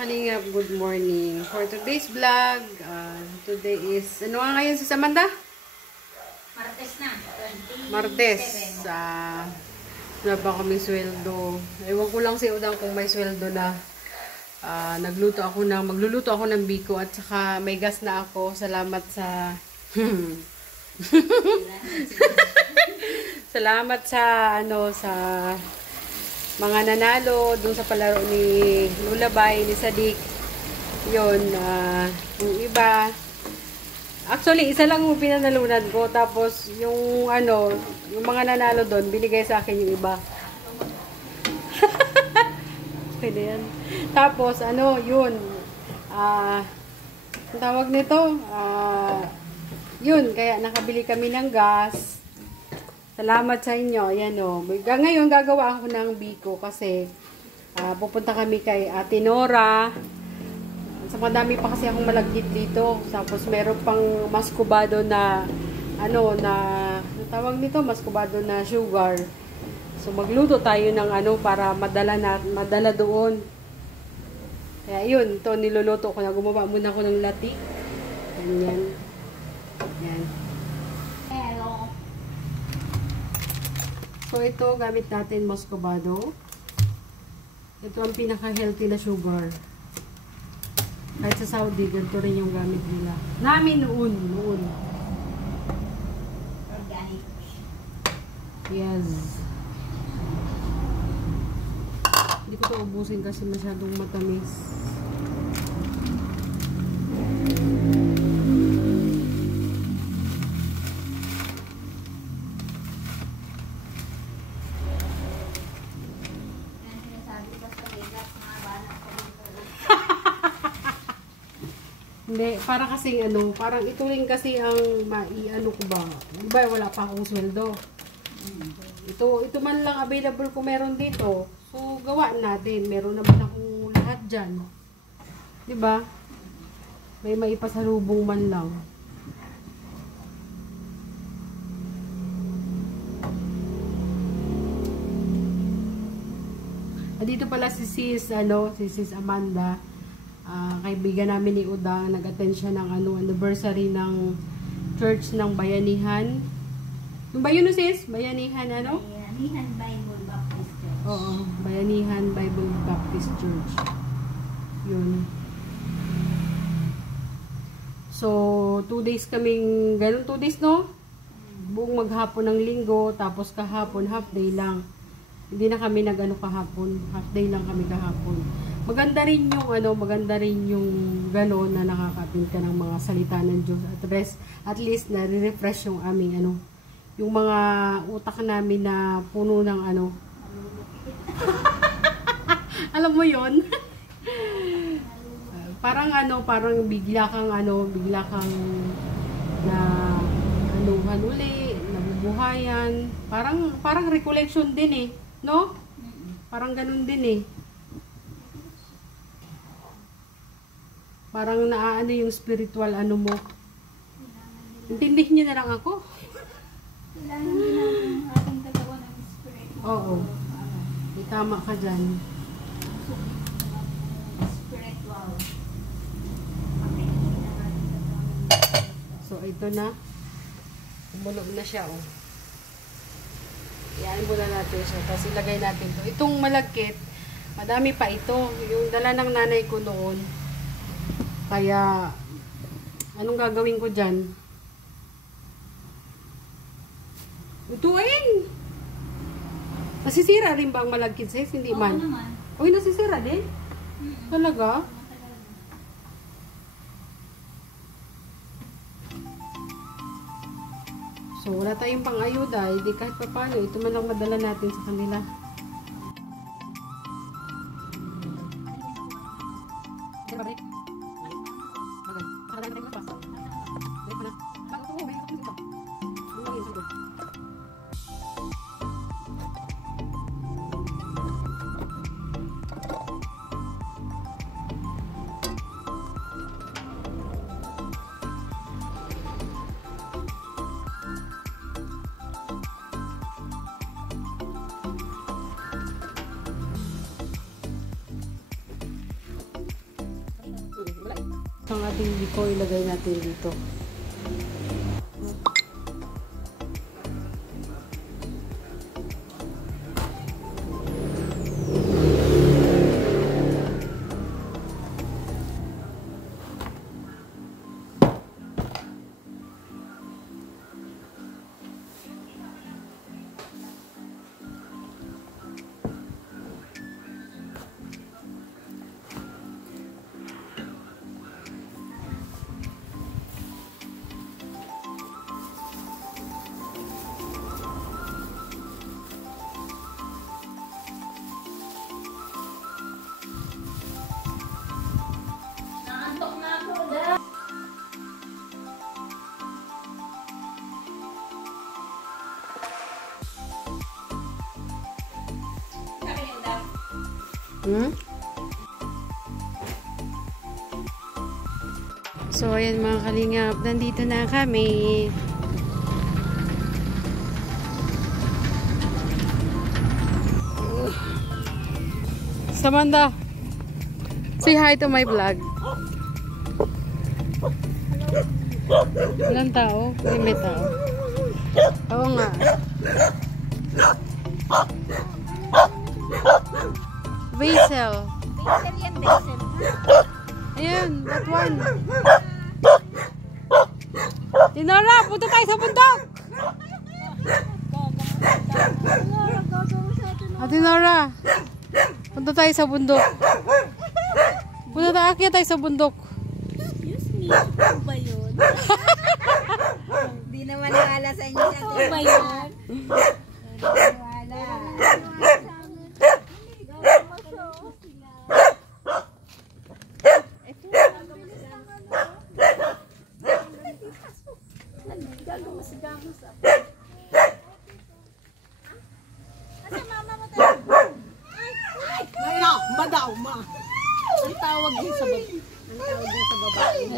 Kalingap, good morning. For today's vlog, today is, ano nga ngayon si Samantha? Martes na, 27. Martes. Wala pa kami sweldo. Ewan ko lang si Udang kung may sweldo na. Magluluto ako ng biko at saka may gas na ako. Salamat sa... Salamat sa, sa mga nanalo dun sa palaro ni Lulabay, ni Sadik. Yun, yung iba. Actually, isa lang yung pinanalunan ko. Tapos, yung mga nanalo doon, binigay sa akin yung iba. Pwede yan. Tapos, yun. Ang tawag nito, yun, kaya nakabili kami ng gas. Salamat sa inyo. Ayan o. Ngayon, gagawa ako ng biko kasi pupunta kami kay Ate Nora. Sa madami pa kasi akong malagkit dito. Tapos, meron pang maskubado na tawag nito, maskubado na sugar. So, magluto tayo ng para madala doon. Kaya yun, ito niluluto ko na. Gumawa muna ako ng lati. Ganyan. Yan. Hello. So, ito, gamit natin muscovado. Ito ang pinaka-healthy na sugar. Kahit sa Saudi, ganito rin yung gamit nila. Namin noon. Organic. Yes. Hindi ko ito ubusin kasi masyadong matamis. Hindi, para kasing parang ito rin kasi ang ko ba. Diba, wala pa akong sweldo. Ito man lang available kung meron dito. So, gawa natin. Meron naman akong lahat dyan. Diba? May maipasalubong man lang. Dito pala si Sis Amanda. Kaibigan namin ni Udang, nag-attend siya ng anniversary ng church ng Bayanihan. Yung ba yun, sis? Bayanihan Bayanihan Bible Baptist Church. Oo, Bayanihan Bible Baptist Church. Yun. So, 2 days kaming, ganun 2 days, no? Buong maghapon ng linggo, tapos kahapon, half day lang. Hindi na kami kahapon. Half day lang kami kahapon. Maganda rin yung gano'n na nakakapin ka ng mga salita ng Diyos at least na refresh yung aming yung mga utak namin na puno ng alam mo yon. Parang bigla kang na uli, nabubuhayan, parang recollection din eh, no? Parang ganun din eh. Parang yung spiritual mo. Intindihin niyo na lang ako. Kailangan din natin ating dalawa ng spirit. Oo. Tama ka dyan. Spiritual. So, ito na. Umulog na siya, oh. Iyan muna natin siya. Tapos ilagay natin ito. Itong malagkit, madami pa ito. Yung dala ng nanay ko noon. Kaya, anong gagawin ko dyan? Utuin! Nasisira rin ba ang malagkit size? Hindi man. Oo naman. Uy, nasisira din? Talaga? So, wala tayong pang-ayuda. Hindi kahit pa paano. Ito man lang madala natin sa kanila. Ang ating biko ilagay natin dito. So, ayan mga kalingap, nandito na kami. Samantha, say hi to my vlog. Ilang tao? May tao. Oo nga. Basil. Basil yan, basil. Ayun, that one. Tinora, punta tayo sa bundok. Tinora, punta tayo sa bundok. Punta tayo, akyat tayo sa bundok. Excuse me, ano ba yun? Di naman nakala sa inyo. Ano ba yun? Wala.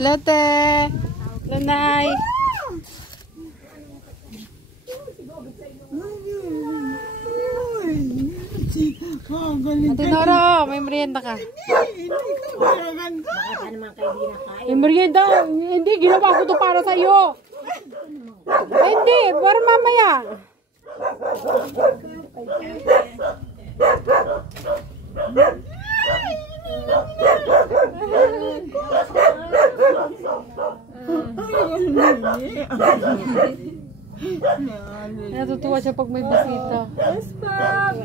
Hello, te. Lanay. Ate Nora, may merienda ka. May merienda. Hindi, ginawa ko to para sa iyo. Hindi, para mamaya. Natutuwa siya pag may bisita. Yes, Pop!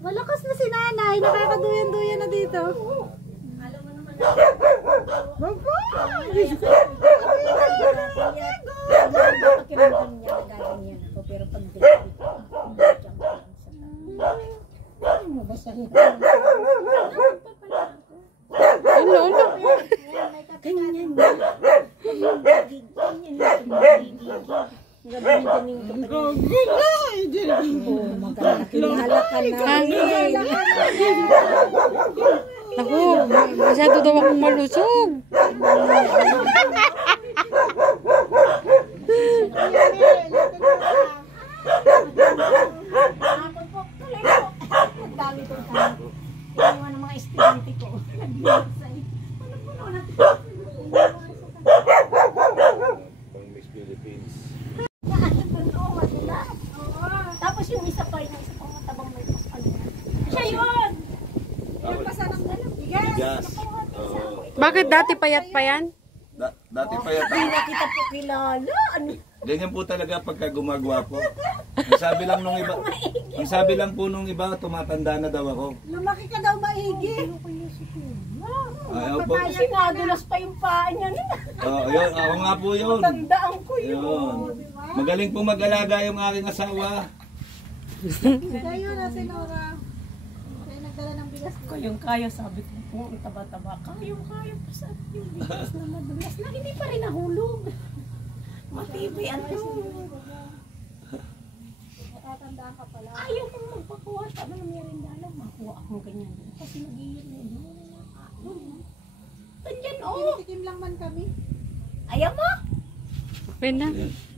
Malakas na si nanay. Nakakaduyan-duyan na dito. Alam mo naman. Pakiramdam niya gaganyan ako. Pero pag ano ba sa hito? Ano? Ganyan niya. Ganyan niya. Gabi-gabi Ako, masyado daw akong malusog. dami kong tanong. Yung mga estudyante ko. Tapos yung isa pa, yung isa pang matabang may paspal. Siya yun! Yung pasanang galang. Bigas. Bakit dati payat pa yan? Dati pa yata. Hindi na kita po kilala. Ano? Ganyan po talaga pagka gumagawa po. Ang sabi lang po nung iba, tumatanda na daw ako. Lumaki ka daw maigi. Ayaw po. Kasi nadulas pa yung paa niya. Ayun, ako nga po yun. Tandaan ko yun. Yun. Magaling po mag-alaga yung aking asawa. Kayo natin, Nora. Kaya nagdala ng bigas. Kayong-kaya, sabi ko po, ang taba-taba. Kayong-kaya pa sa yung bigas na madulas na hindi pa rin nahulog. Matibay ang Natatandaan ka pala. ayaw kong magpakuha. Sabi ng merendala, makuha akong ganyan. Kasi nag-iyon na yun. Tandyan, oh! Tikim lang man kami. Ayaw mo? Okay na.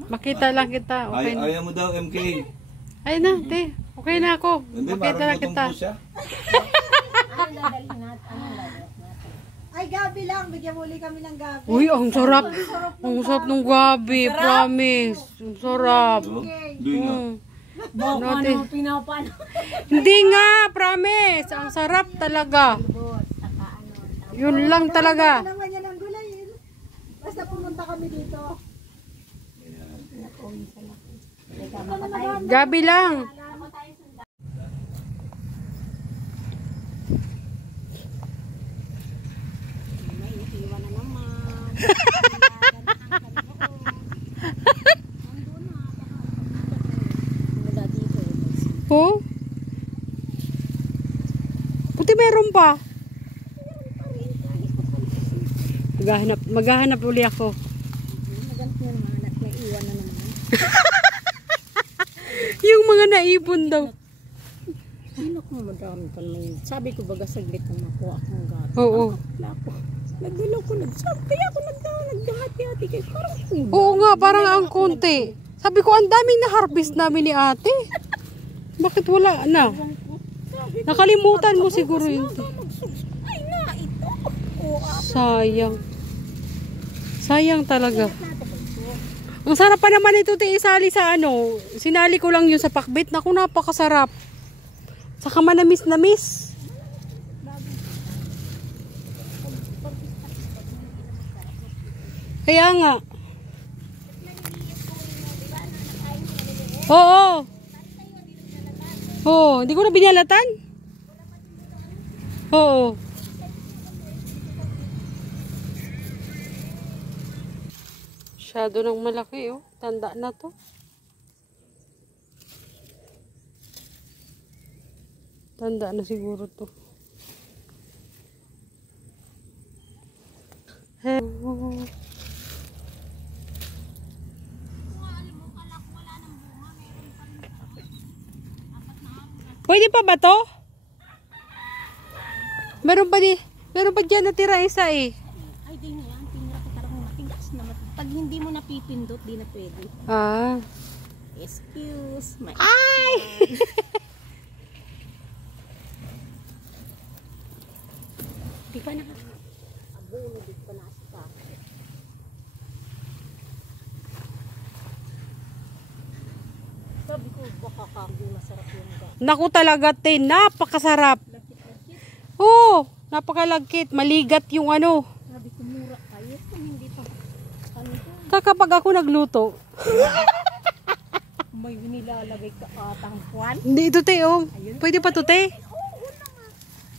Makita lang kita. Okay na. Ayaw mo daw, MK. Ay na, te. Okay na ako. Hindi, Makita na parang kita. gutom po siya. Anong dadalhin natin? Anong dadalhin natin? Ay, gabi lang. Bigyan muli kami ng gabi. Uy, ang sarap. Ang sarap ng gabi. Promise. Ang sarap. Oh, hindi nga. Baka Natin. ano, pinapano. Hindi nga, promise. Ang sarap talaga. Yun lang talaga. Naman yan ang gulay. Basta pumunta kami dito. Gabi lang. May iwan na naman. Wala dito. Oh? Puti meron pa. Maghahanap uli ako. Maganap na naman at may iwan na naman. Yung mga naipon daw. Sino kung madami pa naman yun? Sabi ko baga saglit na makuha akong gato. Oo. Wala ko. Nagdalaw ko. Kaya ako naghahati-hati kayo. Parang kulang. Oo nga, parang ang konti. Sabi ko, ang daming na-harvest namin ni ate. Bakit wala na? Nakalimutan mo siguro yun. Ay na, ito. Oo, Sayang. Sayang talaga. Ang sarap pa naman ito, isali sa ano. Sinali ko lang yun sa pakbit. Naku, napakasarap. Saka manamis-namis. Kaya nga. Oo. Oo, hindi ko na binalatan. Oo. Masyado nang malaki, oh. Tanda na to. Tanda na siguro to. Pwede pa ba to? Meron pa dyan natira isa eh. Ay, di na yan. Tinira ko talagang matigas na pag hindi mo napipindot, di na pwede. Ah. Excuse me. Ay! Di pa na. Abono, di pa na sa sabi ko, baka kami masarap yung gato. Naku talaga, te. Napakasarap. Oo. Napakalagkit. Maligat yung ano. Sabi ko, mura kayo. Kung hindi pa. Ano to? Kakapag ako nagluto. May nilalagay ka atang kwan. Hindi ito, te. Oh. Pwede pa to, te. Oo naman.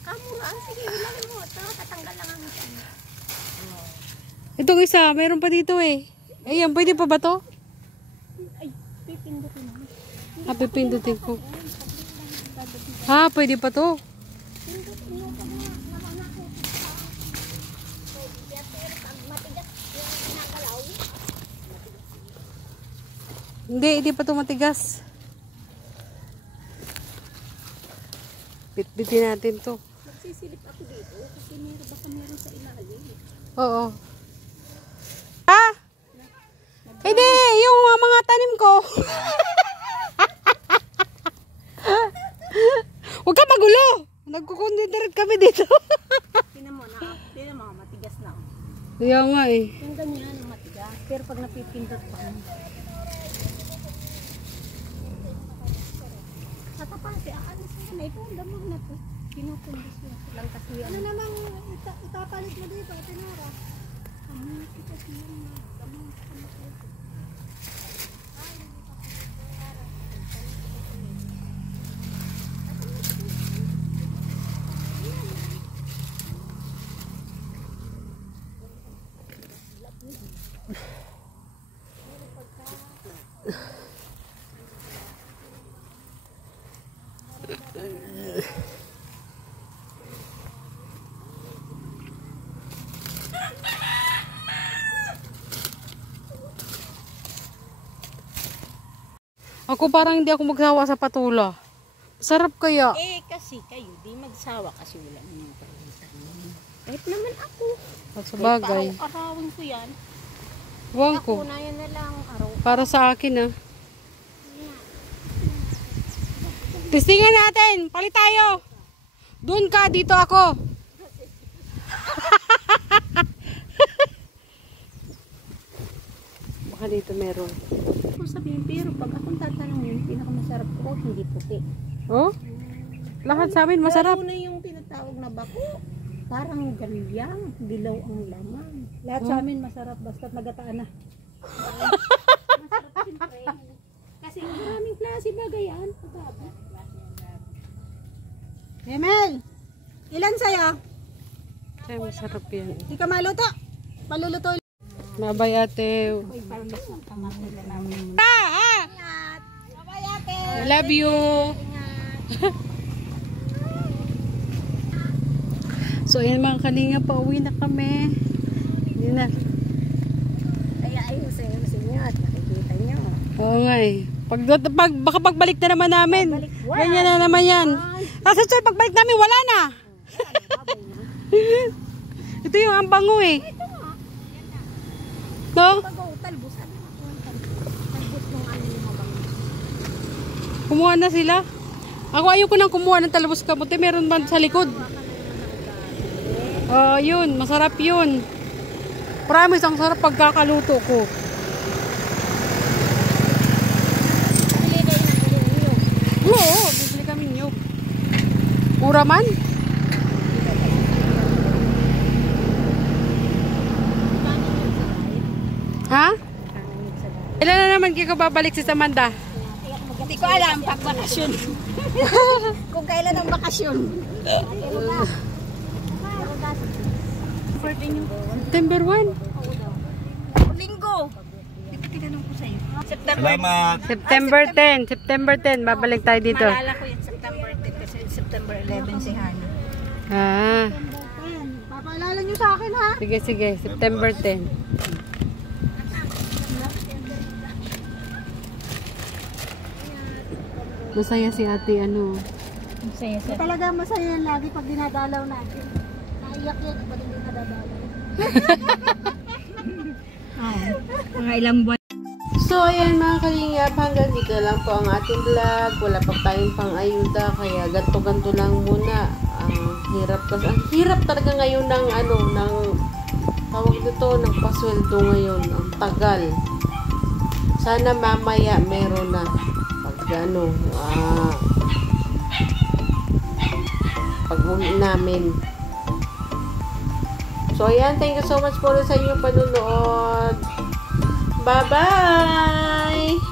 Kamuraan. Sige, ilagay mo. Ito, tatanggal lang ang isa. Itong isa, meron pa dito eh. Ayan, pwede pa ba to? Ay, pipindutin mo. Ah, pipindutin ko. Ah, pwede pa to. Hindi pa to matigas. Bitbitin natin to. Magsisilip ako dito kasi meron baka meron sa ilalim. Oo. Ah! Hindi, yung mga tanim ko. Huwag ka magulo. Nagkukonsiderate kami dito. Tinan mo matigas na. Kaya nga eh. Yung ganyan ang matigas. Pero pag napipindot pa. Sa tapante, aalis na ito. Ang damag na to. Pinupundis na. Lang kasi yan. Ano namang itapalit mo dito, Tinora? Ako parang hindi ako magsawa sa patula. Sarap kaya. Eh, kasi kayo, di magsawa kasi wala naman pagkakas. Kahit naman ako. Sa bagay. Kahit araw-arawin ko yan. Huwag Ako ko. na yan na lang araw. Para sa akin ah. Testingan natin. Palit tayo. Doon ka, dito ako. Baka dito meron. Kung sabihin, pero pag akong tatanungin, pinakamasarap ko, hindi puti. Oh? Lahat sa amin masarap. Lalo na yung tinatawag na bako. Parang galyang, dilaw ang laman. Lahat Hmm. sa amin masarap, basta nagataan na. Masarap siyempre. Kasi maraming klase bagayan. Emel, ilan sa'yo? Ay, masarap yan. Hindi ka maluto. Maluluto. Mabay ate. I love you. So ayan mga kalinga, pauwi na kami. Hindi na. Kaya ayusin nyo at nakikita nyo. Oo nga eh. Baka pagbalik na naman namin. Ganyan na naman yan. Kasi sir, pagbalik namin, wala na. Ito yung ang bango eh. No? Talbos nung ano yung mabang. Kumuha na sila. Ako ayoko nang kumuha ng talbos kamote. Meron man sa likod. Yun. Masarap yun. Promise, ang sarap pagkakaluto ko. Oo, bibili kami nyug. Mura man? Ha? Ilan na naman kayo babalik si Samantha? Hindi ko alam pag bakasyon. Kung kailan ang bakasyon. September 1. Linggo. Tinanong ko sa'yo. Salamat. September 10. September 10. Babalik tayo dito. Maalala ko yung September 10 kasi September 11 si Hana. Ah. Papaalala nyo sa akin ha? Sige, sige. September 10. Masaya si ate ano. Masaya siya. Talaga masaya yan lagi pag dinadalaw natin. Naiyak yan pag hindi nadadalaw. Mga ilang buwan. So, ayan mga kalingap, hanggang dito lang po ang ating vlog. Wala pa tayong pang-ayuda, kaya ganto-ganto lang muna. Hirap kasi. Ang hirap talaga ngayon ng ano, ng tawag dito, ng pasweldo ngayon. Ang tagal. Sana mamaya meron na. Pag ano, pag uli namin. So, ayan, thank you so much po sa inyong panunood. Bye-bye!